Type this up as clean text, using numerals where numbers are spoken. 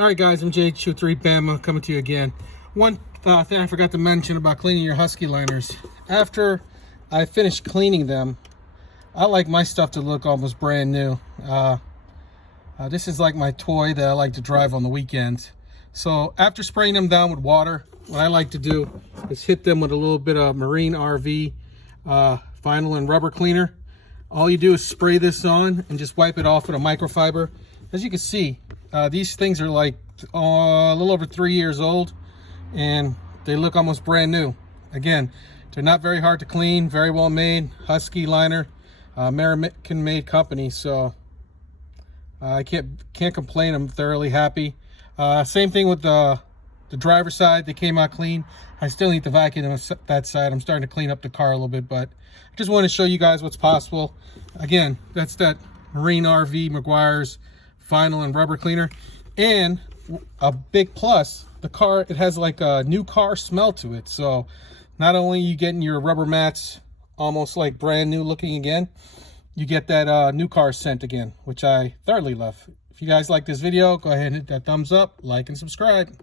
All right, guys, I'm JH23 Bama coming to you again. One thing I forgot to mention about cleaning your Husky liners. After I finish cleaning them, I like my stuff to look almost brand new. This is like my toy that I like to drive on the weekends. So after spraying them down with water, what I like to do is hit them with a little bit of Marine RV vinyl and rubber cleaner. All you do is spray this on and just wipe it off with a microfiber. As you can see, these things are like a little over 3 years old and they look almost brand new. Again, they're not very hard to clean, very well made. Husky liner, American made company, so I can't complain. I'm thoroughly happy. Same thing with the driver's side. They came out clean. I still need to vacuum that side. I'm starting to clean up the car a little bit, but I just want to show you guys what's possible. Again, that's that Marine RV Meguiar's vinyl and rubber cleaner. And a big plus, the car, it has like a new car smell to it. So not only are you getting your rubber mats almost like brand new looking again, you get that new car scent again, which I thoroughly love. If you guys like this video, go ahead and hit that thumbs up, like, and subscribe.